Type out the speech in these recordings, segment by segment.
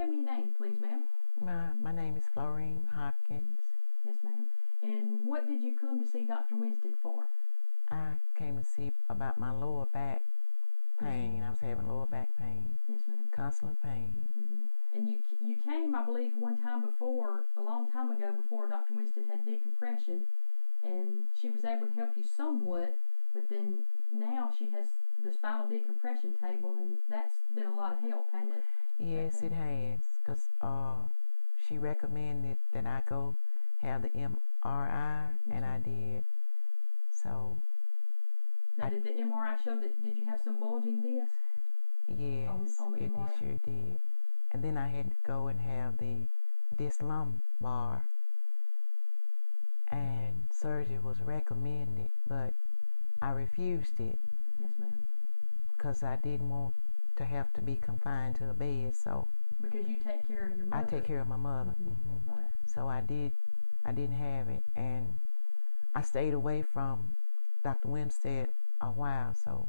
Tell me your name, please, ma'am. My name is Florine Hopkins. Yes, ma'am. And what did you come to see Dr. Winstead for? I came to see about my lower back pain. Mm-hmm. I was having lower back pain. Yes, ma'am. Constant pain. Mm-hmm. And you came, I believe, one time before, a long time ago, before Dr. Winstead had decompression, and she was able to help you somewhat, but then now she has the spinal decompression table, and that's been a lot of help, hasn't it? Yes, it has, because she recommended that I go have the MRI, and I did. So. Now, did the MRI show that, did you have some bulging discs? Yes, on the it MRI? sure did. And then I had to go and have the disc lumbar, and surgery was recommended, but I refused it. Yes, ma'am. Because I didn't want to have to be confined to a bed, so. Because you take care of your mother. I take care of my mother. Mm-hmm. Right. So I didn't have it, and I stayed away from Dr. Winstead a while, so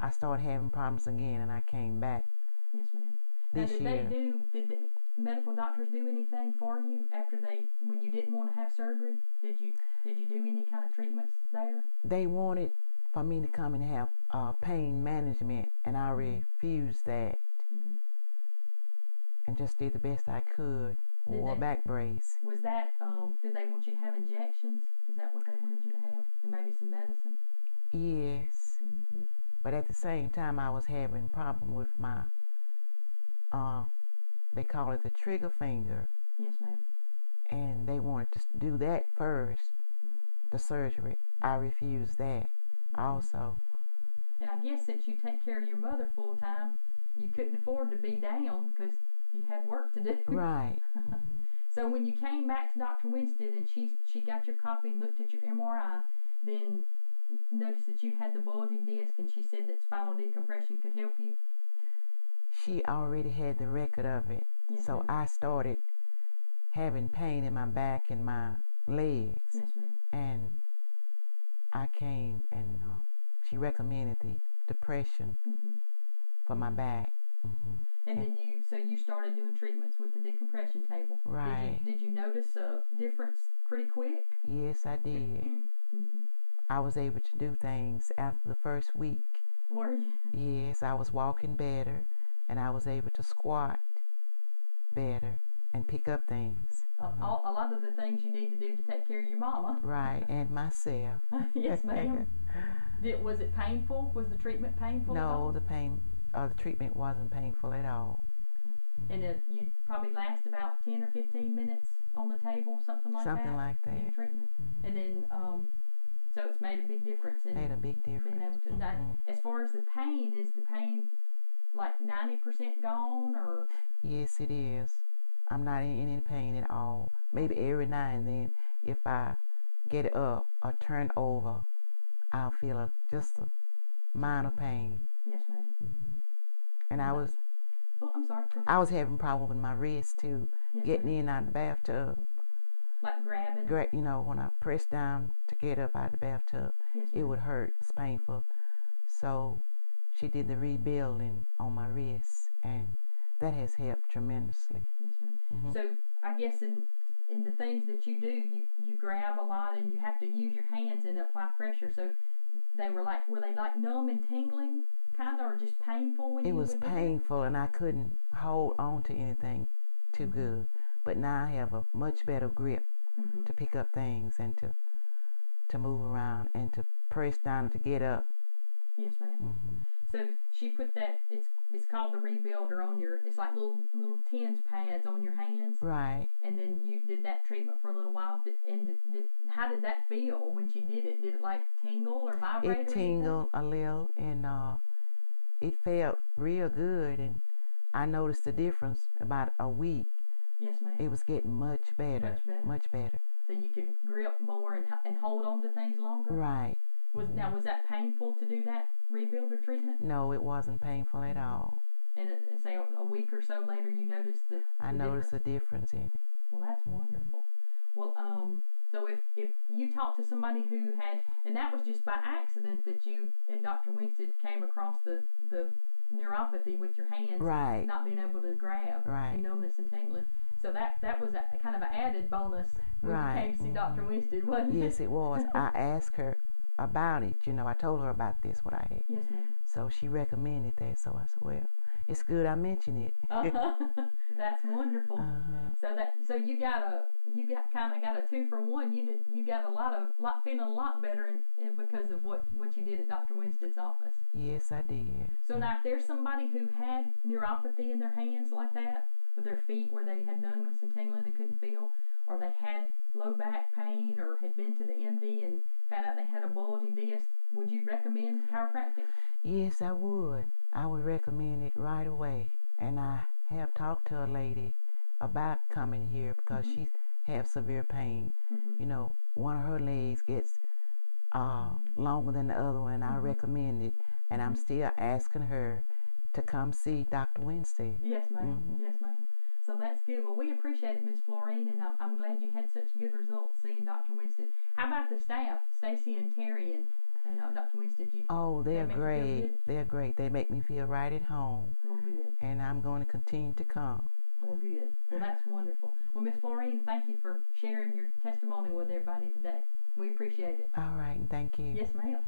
I started having problems again, and I came back. Yes, ma'am. This now, year. Did the medical doctors do anything for you after when you didn't want to have surgery? Did you do any kind of treatments there? They wanted for me to come and have pain management, and I refused that, and just did the best I could. Wore a back brace. Was that, did they want you to have injections? Is that what they wanted you to have? And maybe some medicine? Yes. But at the same time, I was having problem with my, they call it the trigger finger. Yes, ma'am. And they wanted to do that first, the surgery. I refused that also. And I guess since you take care of your mother full time, you couldn't afford to be down because you had work to do. Right. So when you came back to Dr. Winstead and she got your copy and looked at your MRI, then noticed that you had the bulging disc, and she said that spinal decompression could help you? She already had the record of it. Yes, so ma'am. I started having pain in my back and my legs. Yes, ma'am. And I came and she recommended the depression for my back. And then you started doing treatments with the decompression table. Right. Did you notice a difference pretty quick? Yes, I did. I was able to do things after the first week. Were you? Yes, I was walking better, and I was able to squat better and pick up things. A lot of the things you need to do to take care of your mama. Right, and myself. Yes, ma'am. Was it painful? Was the treatment painful? No, the treatment wasn't painful at all. And you probably last about 10 or 15 minutes on the table, something like that? Something like that. In treatment. And then, so it's made a big difference. Made a big difference. Being able to, as far as the pain, is the pain like 90% gone, or? Yes, it is. I'm not in any pain at all. Maybe every now and then, if I get up or turn over, I'll feel just a minor pain. Yes, ma'am. And I was. Oh, I'm sorry. I was having problems with my wrist too, getting in and out of the bathtub. Like grabbing? When I pressed down to get up out of the bathtub, it would hurt. It's painful. So she did the rebuilding on my wrist, and that has helped tremendously. Yes, ma'am. So I guess in the things that you do, you grab a lot, and you have to use your hands and apply pressure. So were they like numb and tingling? Kind of, or just painful when it you was painful, and I couldn't hold on to anything too good. But now I have a much better grip to pick up things and to move around and to press down to get up. Yes, ma'am. So she put that, it's called the rebuilder on it's like little TENS pads on your hands. Right. And then you did that treatment for a little while. How did that feel when she did it? Did it like tingle or vibrate? It tingled a little, and it felt real good, and I noticed the difference about a week. Yes, ma'am. It was getting much better. Much better. So you could grip more and hold on to things longer? Right. Now, was that painful to do that rebuilder treatment? No, it wasn't painful at all. And say a week or so later, you noticed I noticed a difference in it. Well, that's wonderful. Well, so if you talked to somebody who had, and that was just by accident that you and Dr. Winstead came across the neuropathy with your hands, right, not being able to grab, right, and numbness and tingling. So that was a kind of an added bonus when you came to see Dr. Winstead, wasn't it? Yes, it was. I asked her about it. You know, I told her about this, what I had. Yes, ma'am. So she recommended that. So I said, well, it's good I mentioned it. That's wonderful. So you kind of got a 2-for-1. You got feeling a lot better because of what you did at Dr. Winstead's office. Yes, I did. So now, if there's somebody who had neuropathy in their hands like that, with their feet where they had numbness and tingling and couldn't feel, or they had low back pain, or had been to the MD and found out they had a bulging disc, would you recommend chiropractic? Yes, I would. I would recommend it right away. And I have talked to a lady about coming here because she has severe pain. You know, one of her legs gets longer than the other one, and I recommend it. And I'm still asking her to come see Dr. Winstead. Yes, ma'am. Yes, ma'am. So that's good. Well, we appreciate it, Miss Florine, and I'm glad you had such good results seeing Dr. Winstead. How about the staff, Stacy and Terry and Dr. Winstead? They're great. They're great. They make me feel right at home. Well, good. And I'm going to continue to come. Well, good. Well, that's wonderful. Well, Miss Florine, thank you for sharing your testimony with everybody today. We appreciate it. All right, and thank you. Yes, ma'am.